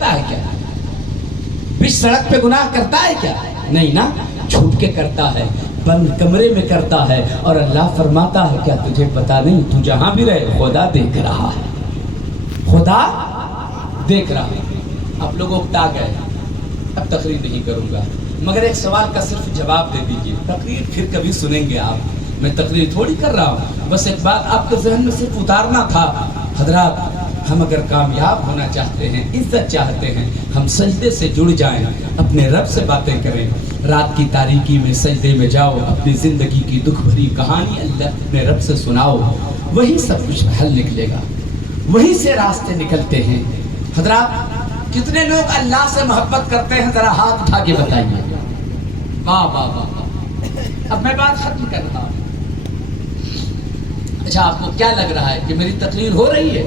करता है क्या? बीच सड़क पे गुनाह करता है क्या? नहीं ना, छुप के करता है, बंद कमरे में करता है। और अल्लाह फरमाता है क्या तुझे पता नहीं, तू जहां भी रहे खुदा देख रहा है, खुदा देख रहा है। आप लोग उकता गए, अब तकरीर नहीं करूंगा, मगर एक सवाल का सिर्फ जवाब दे दीजिए। तकरीर फिर कभी सुनेंगे आप, मैं तकरीर थोड़ी कर रहा हूँ, बस एक बात आपके जहन में सिर्फ उतारना था। हजरात, हम अगर कामयाब होना चाहते हैं, इज्जत चाहते हैं, हम सजदे से जुड़ जाएं, अपने रब से बातें करें। रात की तारीकी में सजदे में जाओ, अपनी ज़िंदगी की दुख भरी कहानी अल्लाह अपने रब से सुनाओ, वही सब कुछ हल निकलेगा, वहीं से रास्ते निकलते हैं। हजरात, कितने लोग अल्लाह से मोहब्बत करते हैं, जरा हाथ उठा के बताइए। वाह वाह वाह। अब मैं बात खत्म कर रहा हूँ। अच्छा, आपको क्या लग रहा है कि मेरी तकरीर हो रही है?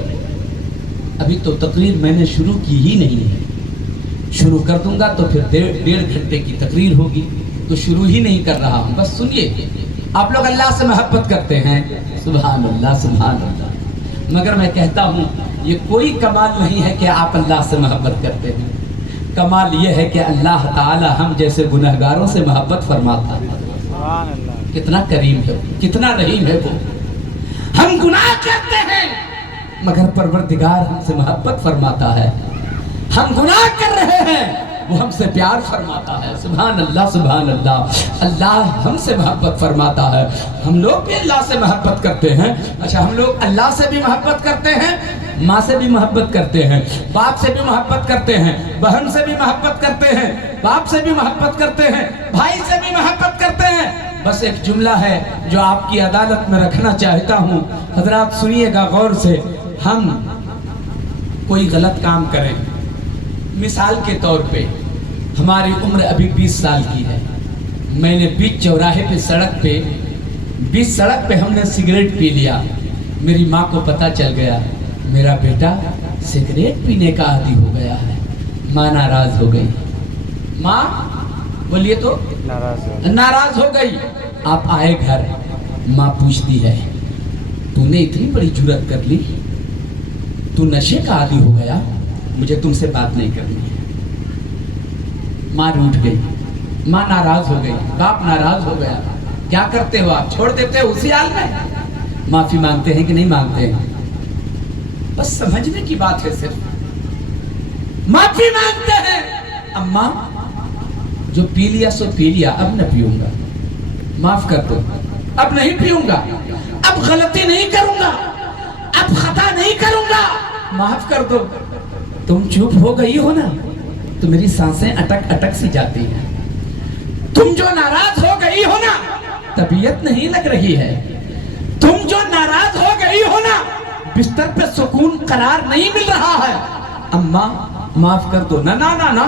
अभी तो तकरीर मैंने शुरू की ही नहीं है। शुरू कर दूंगा तो फिर डेढ़ घंटे की तकरीर होगी, तो शुरू ही नहीं कर रहा हूँ। बस सुनिए, आप लोग अल्लाह से मोहब्बत करते हैं, सुभान अल्लाह सुभान अल्लाह, मगर मैं कहता हूँ ये कोई कमाल नहीं है कि आप अल्लाह से मोहब्बत करते हैं। कमाल ये है कि अल्लाह ताला हम जैसे गुनहगारों से मोहब्बत फरमाता है। कितना करीम है, कितना रहीम है वो। हम गुनाह करते हैं मगर परवरदिगार हमसे मोहब्बत फरमाता है। हम गुनाह कर रहे हैं, वो हमसे प्यार फरमाता है। सुभान अल्लाह सुभान अल्लाह। अल्लाह हमसे मोहब्बत फरमाता है, हम लोग भी अल्लाह से मोहब्बत करते हैं। अच्छा, हम लोग अल्लाह से भी मोहब्बत करते हैं, माँ से भी मोहब्बत करते हैं, बाप से भी मोहब्बत करते हैं, बहन से भी मोहब्बत करते हैं, बाप से भी मोहब्बत करते हैं, भाई से भी मोहब्बत करते हैं। बस एक जुमला है जो आपकी अदालत में रखना चाहता हूँ। हजरात सुनिएगा गौर से। हम कोई गलत काम करें, मिसाल के तौर पे हमारी उम्र अभी 20 साल की है, मैंने बीच चौराहे पे सड़क पे हमने सिगरेट पी लिया, मेरी माँ को पता चल गया मेरा बेटा सिगरेट पीने का आदी हो गया है। माँ नाराज हो गई। माँ बोलिए तो नाराज हो गई। आप आए घर, माँ पूछती है तूने इतनी बड़ी जुर्रत कर ली, तू नशे का आदी हो गया, मुझे तुमसे बात नहीं करनी है। माँ रूठ गई, माँ नाराज हो गई, बाप नाराज हो गया। क्या करते हो आप? छोड़ देते हो उसी हाल में? माफी मांगते हैं कि नहीं मांगते हैं? बस समझने की बात है, सिर्फ माफी मांगते हैं। अम्मा जो पी लिया सो पी लिया, अब न पीऊंगा, माफ कर दो, अब नहीं पीऊंगा, अब गलती नहीं करूंगा, अब खता नहीं करूंगा, माफ कर दो। तुम चुप हो गई हो ना तो मेरी सांसें अटक अटक सी जाती हैं। तुम जो नाराज हो गई हो ना, तबीयत नहीं लग रही है। तुम जो नाराज हो गई हो ना, बिस्तर पे सुकून करार नहीं मिल रहा है। अम्मा माफ कर दो। ना ना ना ना,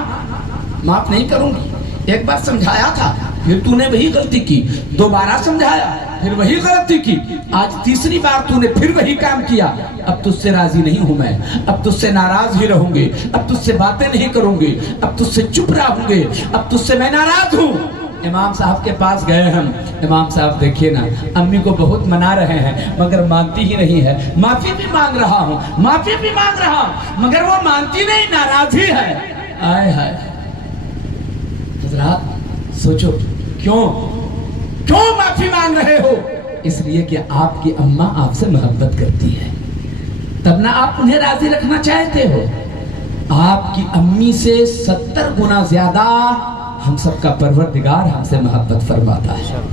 माफ नहीं करूंगी। एक बार समझाया था, फिर तूने वही गलती की, दोबारा समझाया, फिर वही गलती की, आज तीसरी बार तूने फिर वही काम किया। अब तुझसे राजी नहीं हूं मैं, अब तुझसे नाराज ही रहूंगी, अब तुझसे बातें नहीं करूंगी, अब तुझसे चुप रहूंगी, अब तुझसे मैं नाराज हूं। इमाम साहब के पास गए हम। इमाम साहब देखिए ना, अम्मी को बहुत मना रहे हैं मगर मानती ही नहीं है। माफी भी मांग रहा हूँ, माफी भी मांग रहा हूँ, मगर वो मानती नहीं, नाराज ही है। आए हाय। हजरात सोचो, क्यों माफी मांग रहे हो? इसलिए कि आपकी अम्मा आपसे मोहब्बत करती है, तब ना आप उन्हें राजी रखना चाहते हो। आपकी अम्मी से 70 गुना ज्यादा हम सबका परवरदिगार हमसे मोहब्बत फरमाता है।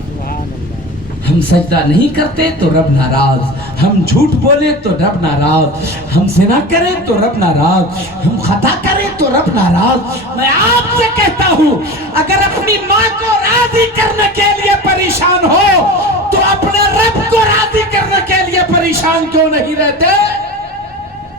हम सजदा नहीं करते तो रब नाराज, हम झूठ बोले तो रब नाराज, हम ज़िना करें तो रब नाराज, हम खता करें तो रब नाराज। मैं आपसे कहता हूँ, अगर अपनी माँ को राजी करने के लिए परेशान हो तो अपने रब को राजी करने के लिए परेशान क्यों नहीं रहते?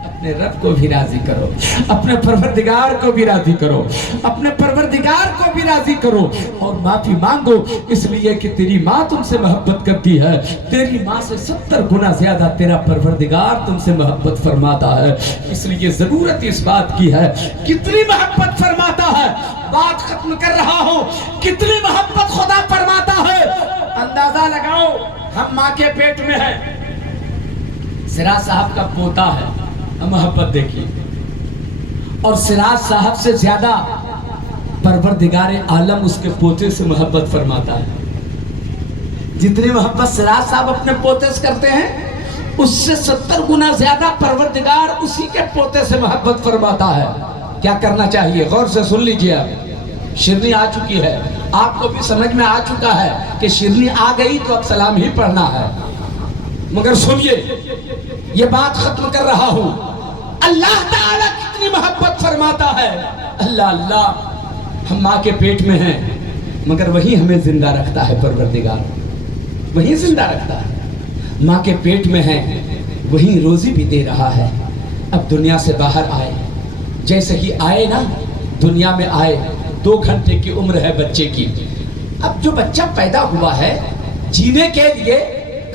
अपने रब को भी राजी करो, अपने परवरदिगार को भी राजी करो, अपने परवरदिगार को भी राजी करो और माफी मांगो, इसलिए कि तेरी माँ तुमसे मोहब्बत करती है। तेरी माँ से 70 गुना ज्यादा तेरा परवरदिगार तुमसे मोहब्बत फरमाता है। इसलिए जरूरत इस बात की है, कितनी मोहब्बत फरमाता है। बात खत्म कर रहा हूँ, कितनी मोहब्बत खुदा फरमाता है। अंदाजा लगाओ, हम माँ के पेट में है, सिरा साहब का पोता है, मोहब्बत देखिए। اور سراج صاحب سے زیادہ پروردگار عالم اس کے پوتے سے محبت فرماتا ہے. جتنی محبت سراج صاحب اپنے پوتے سے کرتے ہیں اس سے 70 گنا زیادہ پروردگار اسی کے پوتے سے محبت فرماتا ہے. کیا کرنا چاہیے؟ غور سے سن لیجئے. آپ شیرنی آ چکی ہے، آپ کو بھی سمجھ میں آ چکا ہے کہ شیرنی آ گئی تو اب سلام ہی پڑھنا ہے. مگر سنیے، یہ بات ختم کر رہا ہوں. اللہ تعالیٰ کتنی محبت فرماتا ہے. اللہ اللہ، ہم ماں کے پیٹ میں ہیں مگر وہی ہمیں زندہ رکھتا ہے. پروردگار وہی زندہ رکھتا ہے. ماں کے پیٹ میں ہیں وہی روزی بھی دے رہا ہے. اب دنیا سے باہر آئے، جیسے ہی آئے نا، دنیا میں آئے، 2 گھنٹے کی عمر ہے بچے کی. اب جو بچہ پیدا ہوا ہے جینے کے لیے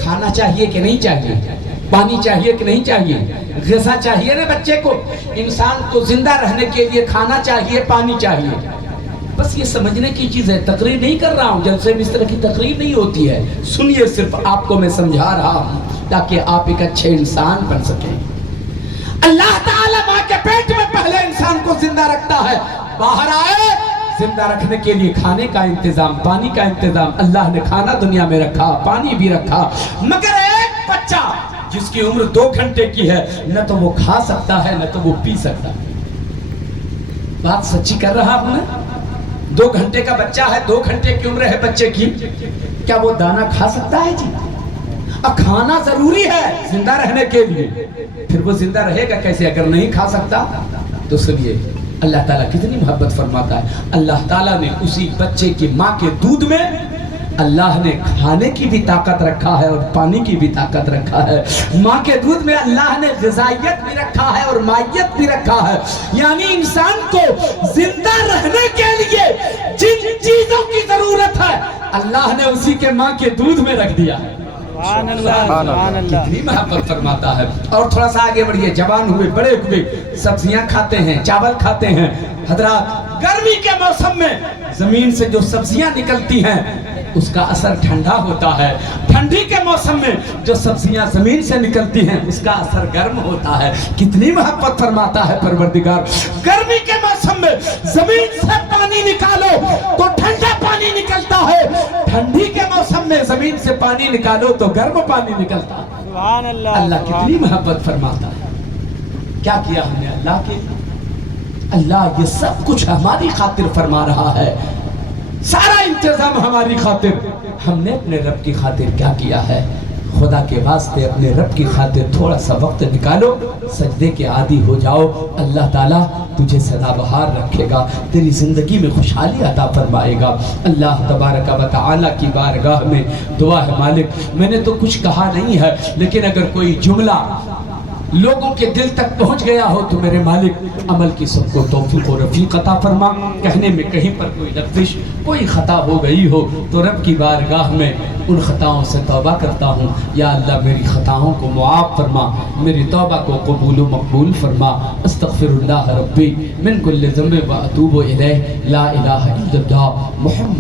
کھانا چاہیے کہ نہیں چاہیے؟ پانی چاہیے کہ نہیں چاہیے؟ غذا چاہیے نا بچے کو. انسان کو زندہ رہنے کے لیے کھانا چاہیے، پانی چاہیے. بس یہ سمجھنے کی چیز ہے. تقریر نہیں کر رہا ہوں، جلسے میں اس طرح کی تقریر نہیں ہوتی ہے. سنیے، صرف آپ کو میں سمجھا رہا ہوں تاکہ آپ ایک اچھے انسان بن سکیں. اللہ تعالیٰ ماں کے پیٹ میں پہلے انسان کو زندہ رکھتا ہے. باہر آئے، زندہ رکھنے کے لیے کھانے کا انتظام، پانی کا انتظام. اللہ نے کھانا دنیا میں رکھا، پانی بھی رکھا. مگر ایک بچہ جس کی عمر 2 گھنٹے کی ہے، نہ تو وہ کھا سکتا ہے نہ تو وہ پی سکتا ہے. بات سچی کر رہا ہوں نا. 2 گھنٹے کا بچہ ہے، 2 گھنٹے کی عمر ہے بچے کی. کیا وہ دانا کھا سکتا ہے جی؟ اب کھانا ضروری ہے زندہ رہنے کے لیے. پھر وہ زندہ رہے گا کیسے اگر نہیں کھا سکتا؟ تو سنیے، اللہ تعالیٰ کتنی محبت فرماتا ہے. اللہ تعالیٰ نے اسی بچے کی ماں کے دودھ میں اللہ نے کھانے کی بھی طاقت رکھا ہے اور پانی کی بھی طاقت رکھا ہے. ماں کے دودھ میں اللہ نے غذائیت بھی رکھا ہے اور مائیت بھی رکھا ہے. یعنی انسان کو زندہ رہنے کے لیے جن چیزوں کی ضرورت ہے اللہ نے اسی کے ماں کے دودھ میں رکھ دیا ہے. کتنی محبت فرماتا ہے. اور تھوڑا سا آگے بڑھئے. جوان ہوئے، بڑے ہوئے، سبزیاں کھاتے ہیں، چاول کھاتے ہیں. حضرات، گرمی کے موسم میں زمین سے جو سبزیاں نکلتی ہیں اس کا اثر ٹھنڈا ہوتا ہے. ٹھنڈی کے موسم میں جو سبزیاں زمین سے نکلتی ہیں اس کا اثر گرم ہوتا ہے. کتنی محبت فرماتا ہے پروردگار. گرمی کے موسم میں زمین سے پانی نکالو تو ٹھنڈا پانی نکلتا ہے. ٹھنڈی کے موسم میں زمین سے پانی نکالو تو گرم پانی نکلتا ہے. سبحان اللہ. اللہ کتنی محبت فرماتا ہے. کیا کیا ہم نے اللہ کے؟ اللہ یہ سب کچھ ہماری خاطر فرما رہا ہے. سارا انتظام ہماری خاطر. ہم نے اپنے رب کی خاطر کیا کیا ہے؟ خدا کے واسطے اپنے رب کی خاطر تھوڑا سا وقت نکالو، سجدے کے عادی ہو جاؤ. اللہ تعالیٰ تجھے سدا بہار رکھے گا، تیری زندگی میں خوشحالی عطا فرمائے گا. اللہ تبارک و تعالیٰ کی بارگاہ میں دعا ہے، مالک میں نے تو کچھ کہا نہیں ہے لیکن اگر کوئی جملہ لوگوں کے دل تک پہنچ گیا ہو تو میرے مالک عمل کی سب کو توفیق و رفیق عطا فرما. کہنے میں کہیں پر کوئی لغزش، کوئی خطا ہو گئی ہو تو رب کی بارگاہ میں ان خطاؤں سے توبہ کرتا ہوں. یا اللہ میری خطاؤں کو معاف فرما، میری توبہ کو قبول و مقبول فرما. استغفر اللہ ربی من کل ذنب و اتوب الیہ. لا الہ الا اللہ محمد